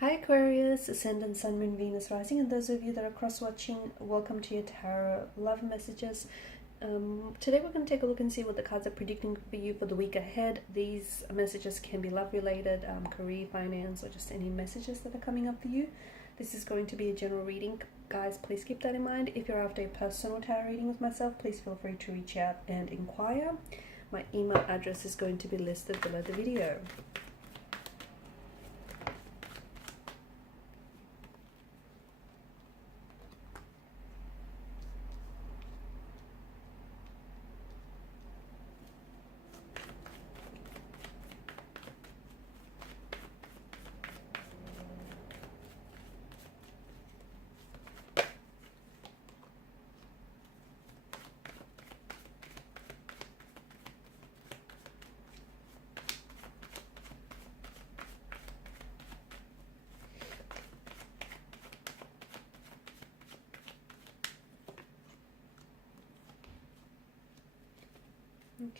Hi Aquarius, Ascendant, Sun, Moon, Venus, Rising, and those of you that are cross-watching, welcome to your tarot love messages. Today we're going to take a look and see what the cards are predicting for you for the week ahead. These messages can be love-related, career, finance, or just any messages that are coming up for you. This is going to be a general reading. Guys, please keep that in mind. If you're after a personal tarot reading with myself, please feel free to reach out and inquire. My email address is going to be listed below the video.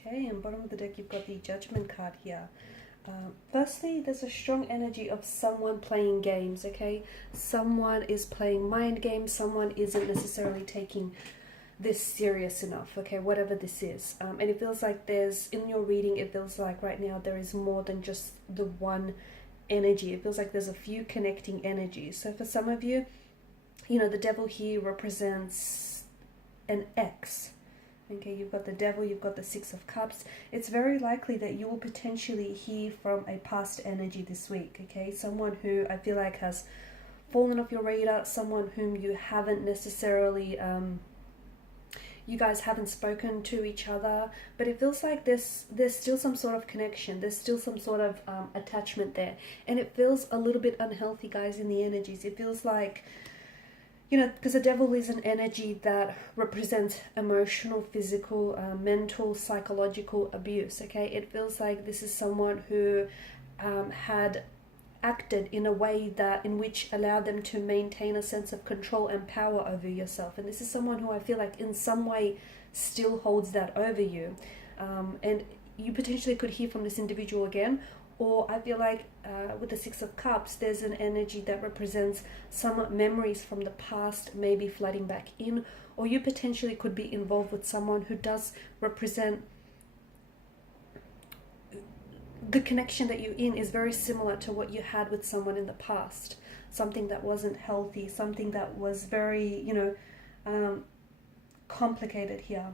Okay, and bottom of the deck you've got the Judgment card here. Firstly, there's a strong energy of someone playing games, okay? Someone is playing mind games, someone isn't necessarily taking this serious enough, okay, whatever this is. And it feels like there's, in your reading, it feels like right now there is more than just the one energy. It feels like there's a few connecting energies. So for some of you, you know, the devil here represents an ex. Okay, you've got the devil, you've got the Six of Cups. It's very likely that you will potentially hear from a past energy this week, okay? Someone who I feel like has fallen off your radar, someone whom you haven't necessarily, you guys haven't spoken to each other, but it feels like there's still some sort of connection, there's still some sort of attachment there. And it feels a little bit unhealthy, guys, in the energies. It feels like, you know, because the devil is an energy that represents emotional, physical, mental, psychological abuse, okay? It feels like this is someone who had acted in a way that in which allowed them to maintain a sense of control and power over yourself. And this is someone who I feel like in some way still holds that over you. And you potentially could hear from this individual again. Or I feel like with the Six of Cups, there's an energy that represents some memories from the past maybe flooding back in, or you potentially could be involved with someone who does represent the connection that you're in is very similar to what you had with someone in the past. Something that wasn't healthy, something that was very, you know, complicated here.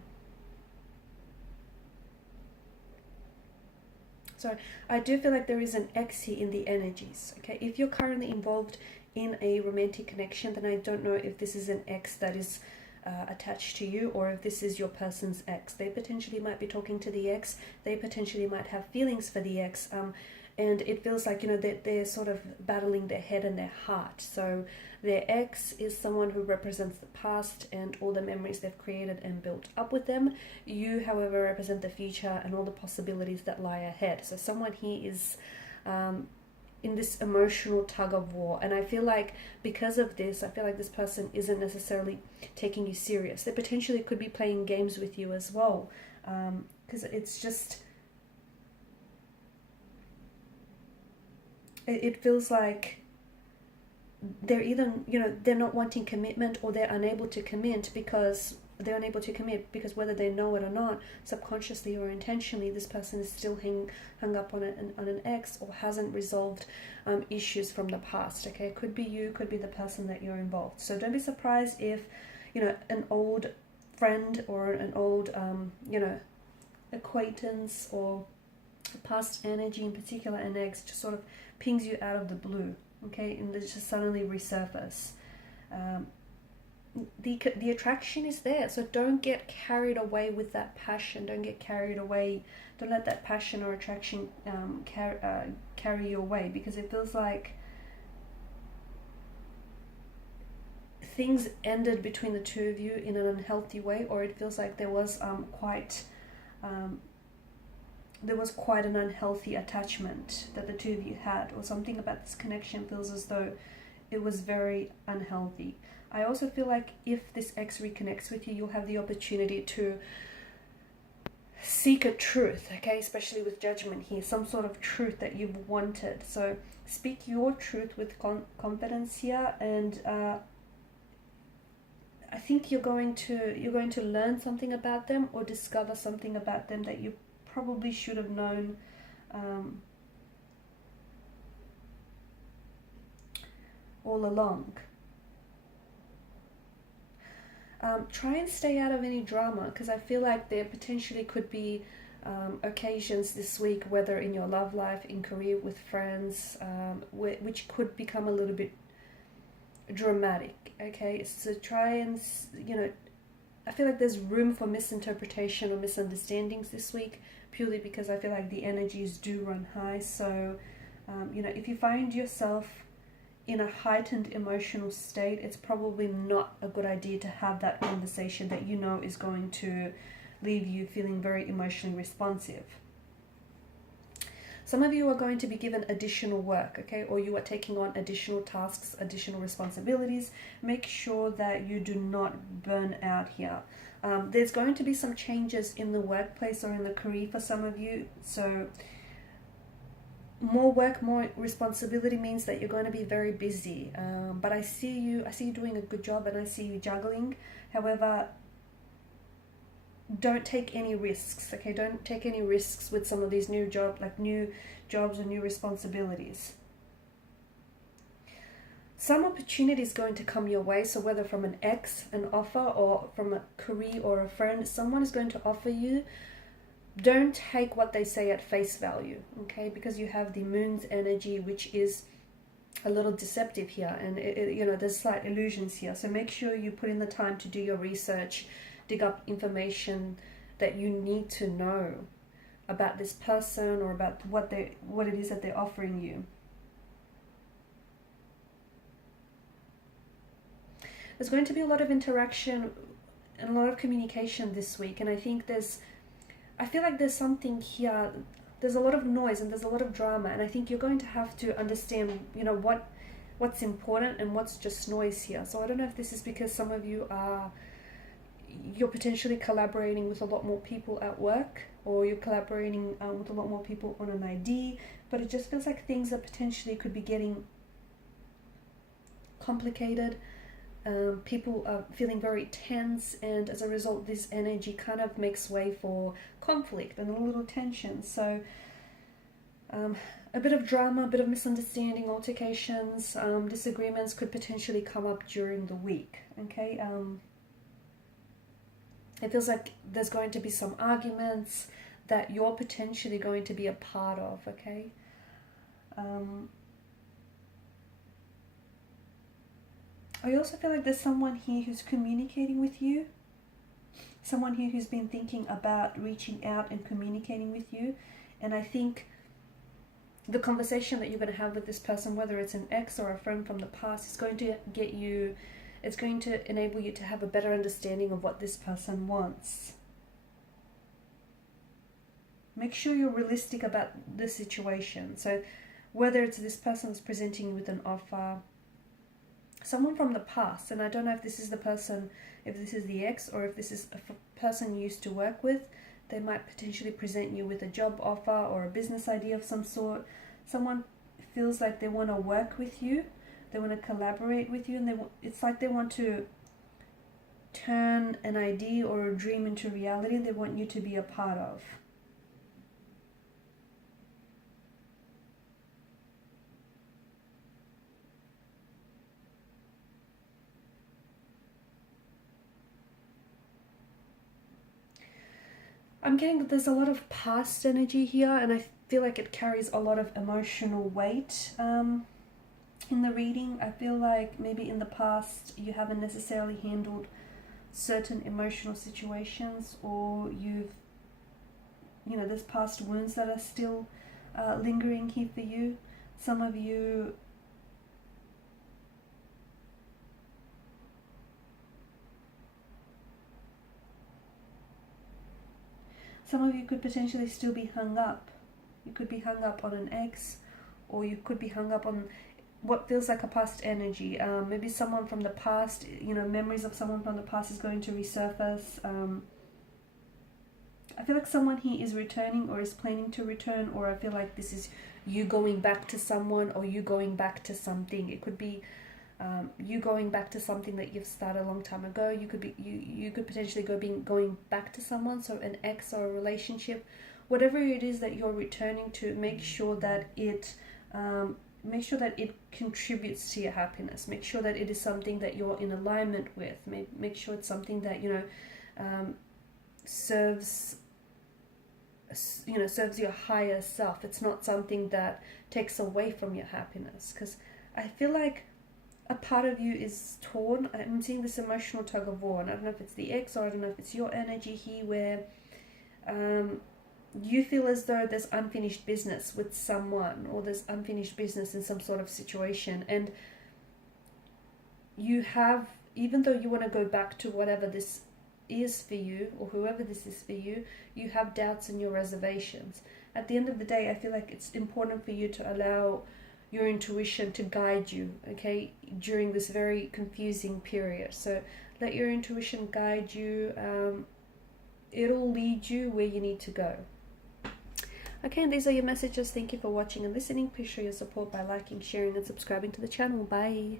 So I do feel like there is an X here in the energies, okay? If you're currently involved in a romantic connection, then I don't know if this is an X that is attached to you, or if this is your person's ex. They potentially might be talking to the ex, they potentially might have feelings for the ex, and it feels like, you know, they're sort of battling their head and their heart. So their ex is someone who represents the past and all the memories they've created and built up with them. You, however, represent the future and all the possibilities that lie ahead. So someone here is in this emotional tug of war, and I feel like because of this, I feel like this person isn't necessarily taking you serious. They potentially could be playing games with you as well, because it's just, it feels like they're either, you know, they're not wanting commitment, or they're unable to commit because whether they know it or not, subconsciously or intentionally, this person is still hung up on an ex, or hasn't resolved issues from the past, okay? It could be you, could be the person that you're involved. So don't be surprised if, you know, an old friend or an old, you know, acquaintance or past energy, in particular an ex, just sort of pings you out of the blue, okay, and they just suddenly resurface. The attraction is there, so don't get carried away with that passion. Don't get carried away. Don't let that passion or attraction carry you away, because it feels like things ended between the two of you in an unhealthy way, or it feels like there was quite an unhealthy attachment that the two of you had, or something about this connection feels as though it was very unhealthy. I also feel like if this ex reconnects with you, you'll have the opportunity to seek a truth, okay? Especially with Judgment here, some sort of truth that you've wanted. So Speak your truth with confidence here, and I think you're going to learn something about them or discover something about them that you probably should have known all along. Try and stay out of any drama, because I feel like there potentially could be occasions this week, whether in your love life, in career, with friends, which could become a little bit dramatic. Okay, so try and, you know, I feel like there's room for misinterpretation or misunderstandings this week, purely because I feel like the energies do run high. So you know, if you find yourself in a heightened emotional state, it's probably not a good idea to have that conversation that you know is going to leave you feeling very emotionally responsive. Some of you are going to be given additional work, okay, or you are taking on additional tasks, additional responsibilities. Make sure that you do not burn out here. There's going to be some changes in the workplace or in the career for some of you, so more work, more responsibility means that you're going to be very busy. But I see you doing a good job, and I see you juggling. However, don't take any risks, okay? Don't take any risks with some of these new jobs or new responsibilities. Some opportunity is going to come your way, so whether from an ex, an offer, or from a career or a friend, someone is going to offer you. Don't take what they say at face value, okay? Because you have the moon's energy, which is a little deceptive here, and you know, there's slight illusions here. So make sure you put in the time to do your research, dig up information that you need to know about this person or about what it is that they're offering you. There's going to be a lot of interaction and a lot of communication this week, and I feel like there's something here. There's a lot of noise and there's a lot of drama, and I think you're going to have to understand, you know, what's important and what's just noise here. So I don't know if this is because some of you you're potentially collaborating with a lot more people at work, or you're collaborating with a lot more people on an idea, but it just feels like things that potentially could be getting complicated. People are feeling very tense, and as a result this energy kind of makes way for conflict and a little tension. So a bit of drama, a bit of misunderstanding, altercations, disagreements could potentially come up during the week, okay? It feels like there's going to be some arguments that you're potentially going to be a part of, okay? I also feel like there's someone here who's communicating with you. Someone here who's been thinking about reaching out and communicating with you. And I think the conversation that you're going to have with this person, whether it's an ex or a friend from the past, is going to it's going to enable you to have a better understanding of what this person wants. Make sure you're realistic about the situation. So whether it's this person is presenting you with an offer, someone from the past, and I don't know if this is the person, if this is the ex, or if this is a person you used to work with, they might potentially present you with a job offer or a business idea of some sort. Someone feels like they want to work with you, they want to collaborate with you, and it's like they want to turn an idea or a dream into reality. They want you to be a part of. I'm getting that there's a lot of past energy here, and I feel like it carries a lot of emotional weight in the reading. I feel like maybe in the past you haven't necessarily handled certain emotional situations, or there's past wounds that are still lingering here for you. Some of you could potentially still be hung up. You could be hung up on an ex, or you could be hung up on what feels like a past energy. Maybe someone from the past, memories of someone from the past is going to resurface. I feel like someone here is returning or is planning to return, or I feel like this is you going back to someone or you going back to something. It could be you going back to something that you've started a long time ago. You could be you could potentially going back to someone, so an ex or a relationship, whatever it is that you're returning to. Make sure that it contributes to your happiness. Make sure that it is something that you're in alignment with. Make sure it's something that serves your higher self. It's not something that takes away from your happiness, because I feel like a part of you is torn. I'm seeing this emotional tug of war, and I don't know if it's the ex or I don't know if it's your energy here, where you feel as though there's unfinished business with someone, or there's unfinished business in some sort of situation, and you have, even though you want to go back to whatever this is for you, or whoever this is for you, you have doubts and your reservations. At the end of the day, I feel like it's important for you to allow your intuition to guide you, okay, during this very confusing period. So let your intuition guide you. It'll lead you where you need to go. Okay, and these are your messages. Thank you for watching and listening. Please show your support by liking, sharing, and subscribing to the channel. Bye.